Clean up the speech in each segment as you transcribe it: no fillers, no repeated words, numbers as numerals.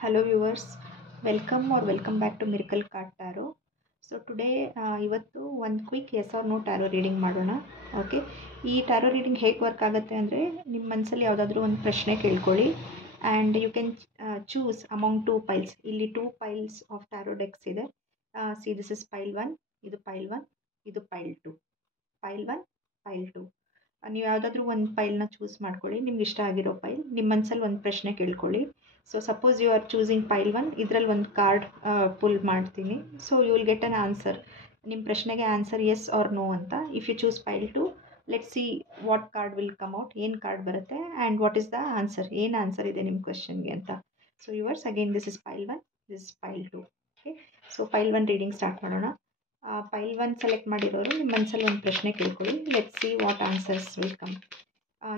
Hello viewers, welcome back to Miracle Card Tarot. So today ಇವತ್ತು ಒಂದು quick yes or no tarot reading ಮಾಡೋಣ. Okay, ಈ tarot reading ಹೇಗೆ work ಆಗುತ್ತೆ ಅಂದರೆ ನಿಮ್ಮ ಮನಸ್ಸಲ್ಲಿ ಯಾವುದಾದ್ರೂ ಒಂದು ಪ್ರಶ್ನೆ ಕೇಳ್ಕೊಳ್ಳಿ and you can choose among 2 piles. ಇಲ್ಲಿ 2 piles ಆಫ್ ಟ್ಯಾರೋ ಡೆಕ್ಸ್ ಇದೆ. ಸಿ ದಿಸ್ ಇಸ್ ಪೈಲ್ 1, ಇದು ಪೈಲ್ 1, ಇದು ಪೈಲ್ 2. ಪೈಲ್ 1, ಪೈಲ್ 2. ನೀವು ಯಾವುದಾದ್ರೂ ಒಂದು ಪೈಲ್ನ ಚೂಸ್ ಮಾಡ್ಕೊಳ್ಳಿ, ನಿಮ್ಗೆ ಇಷ್ಟ ಆಗಿರೋ ಪೈಲ್. ನಿಮ್ಮ ಮನಸ್ಸಲ್ಲಿ ಒಂದು ಪ್ರಶ್ನೆ ಕೇಳ್ಕೊಳ್ಳಿ. So suppose you are choosing pile 1, ಇದರಲ್ಲಿ ಒಂದು ಕಾರ್ಡ್ ಪುಲ್ ಮಾಡ್ತೀನಿ. So you will get an answer. ನಿಮ್ಮ ಪ್ರಶ್ನೆಗೆ ಆನ್ಸರ್ ಎಸ್ ಆರ್ ನೋ ಅಂತ. If you choose pile 2, let see what card will come out, ಏನು ಕಾರ್ಡ್ ಬರುತ್ತೆ and what is the answer, ಏನು answer ಇದೆ ನಿಮ್ಮ ಕ್ವೆಶನ್ಗೆ ಅಂತ. So yours, again this is pile 1, this is pile 2. Okay, so pile 1 reading start ಮಾಡೋಣ. ಪೈಲ್ 1 select ಮಾಡಿರೋರು ನಿಮ್ಮ ಮನಸ್ಸಲ್ಲಿ ಒಂದು ಪ್ರಶ್ನೆ ಕೇಳ್ಕೊಳ್ಳಿ. Let see what answers will come.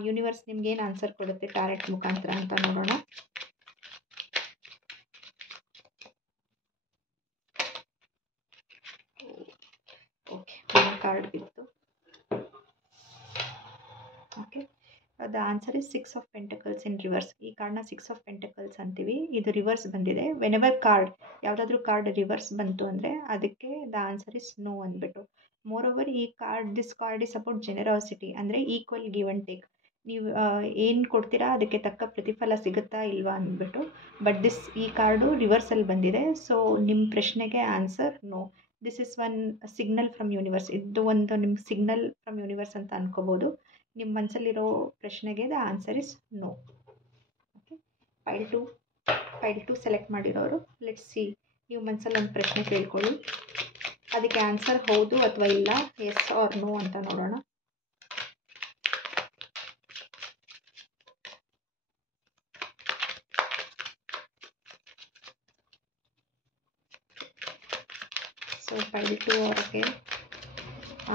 Universe ನಿಮ್ಗೆ ಏನು ಆನ್ಸರ್ ಕೊಡುತ್ತೆ ಟಾರೆಟ್ ಮುಖಾಂತರ ಅಂತ ನೋಡೋಣ. ಓಕೆ, ಕಾರ್ಡ್ ಬಿತ್ತು. Okay, the answer is 6 of pentacles in reverse. ಈ ಕಾರ್ಡ್ನ 6 ಆಫ್ ಪೆಂಟಕಲ್ಸ್ ಅಂತೀವಿ. ಇದು ರಿವರ್ಸ್ ಬಂದಿದೆ. ವೆನೆವರ್ ಕಾರ್ಡ್, ಯಾವುದಾದ್ರೂ ಕಾರ್ಡ್ ರಿವರ್ಸ್ ಬಂತು ಅಂದರೆ ಅದಕ್ಕೆ ದ ಆನ್ಸರ್ ಇಸ್ ನೋ ಅಂದ್ಬಿಟ್ಟು. ಮೋರ್ ಓವರ್ ಈ card, this card is about generosity, ಅಂದರೆ ಈಕ್ವಲ್ ಗಿವ್ ಆ್ಯಂಡ್ ಟೇಕ್. ನೀವು ಏನು ಕೊಡ್ತೀರಾ ಅದಕ್ಕೆ ತಕ್ಕ ಪ್ರತಿಫಲ ಸಿಗುತ್ತಾ ಇಲ್ವಾ ಅಂದ್ಬಿಟ್ಟು. ಬಟ್ ಈ ಕಾರ್ಡು ರಿವರ್ಸಲ್ಲಿ ಬಂದಿದೆ. ಸೊ ನಿಮ್ಮ ಪ್ರಶ್ನೆಗೆ answer no. This is one signal from universe. ಇದು ಒಂದು ನಿಮ್ಗೆ ಸಿಗ್ನಲ್ ಫ್ರಮ್ ಯೂನಿವರ್ಸ್ ಅಂತ ಅನ್ಕೋಬೋದು. ನಿಮ್ಮ ಮನಸ್ಸಲ್ಲಿರೋ ಪ್ರಶ್ನೆಗೆ the answer is no. Okay, pile 2 select ಮಾಡಿರೋರು, ಲೆಟ್ ಸಿ. ನೀವು ಮನಸ್ಸಲ್ಲಿ ಒಂದು ಪ್ರಶ್ನೆ ಕೇಳ್ಕೊಳ್ಳಿ, ಅದಕ್ಕೆ ಆನ್ಸರ್ ಹೌದು ಅಥವಾ ಇಲ್ಲ, ಎಸ್ ಆರ್ ನೋ ಅಂತ ನೋಡೋಣ. ಸೊ ಪೈಲ್ 2 ಅವ್ರಿಗೆ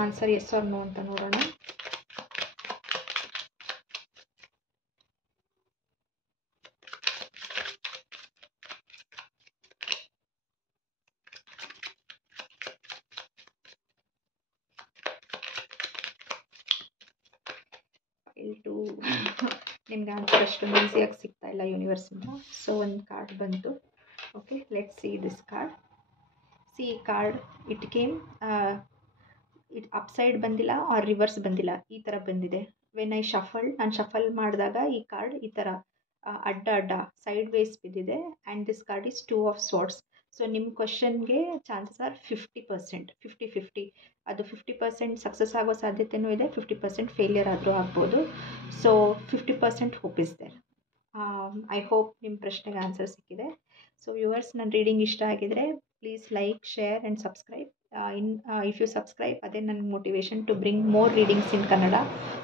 ಆನ್ಸರ್ ಎಸ್ ಆರ್ ನೋ ಅಂತ ನೋಡೋಣ. ಪೈಲ್ 2 ನಿಮ್ಗೆ ಆನ್ಸರ್ ಅಷ್ಟೊಂದು ಈಸಿಯಾಗಿ ಸಿಗ್ತಾ ಇಲ್ಲ ಯೂನಿವರ್ಸಿಂದ. ಸೊ ಒಂದು ಕಾರ್ಡ್ ಬಂತು. Okay, let see this card. C card, it came it upside ಬಂದಿಲ್ಲ ಆರ್ ರಿವರ್ಸ್ ಬಂದಿಲ್ಲ, ಈ ಥರ ಬಂದಿದೆ. ವೆನ್ ಐ ನಾನು ಶಫಲ್ ಮಾಡಿದಾಗ ಈ ಕಾರ್ಡ್ ಈ ಥರ ಅಡ್ಡ ಸೈಡ್ ವೇಸ್ ಬಿದ್ದಿದೆ. And this card is 2 of swords. So ನಿಮ್ಮ ಕ್ವಶನ್ಗೆ ಚಾನ್ಸಸ್ ಆರ್ 50%, 50-50. ಅದು 50% ಸಕ್ಸಸ್ ಆಗೋ ಸಾಧ್ಯತೆಯೂ ಇದೆ, 50% ಫೇಲಿಯರ್ ಆದರೂ ಆಗ್ಬೋದು. So 50% hope is there. I hope ನಿಮ್ಮ ಪ್ರಶ್ನೆಗೆ ಆನ್ಸರ್ ಸಿಕ್ಕಿದೆ. ಸೊ ವ್ಯೂವರ್ಸ್, ನನ್ನ ರೀಡಿಂಗ್ ಇಷ್ಟ ಆಗಿದರೆ please like, share and subscribe. If you subscribe, ಅದೇ ನನಗೆ motivation to bring more readings in Kannada.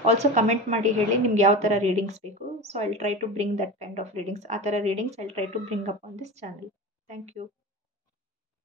Also comment ಮಾಡಿ ಹೇಳಿ ನಿಮ್ಗೆ ಯಾವ ಥರ ರೀಡಿಂಗ್ಸ್ ಬೇಕು. So I will try to bring that kind of readings. ಆ ಥರ readings I will try to bring up on this channel. Thank you.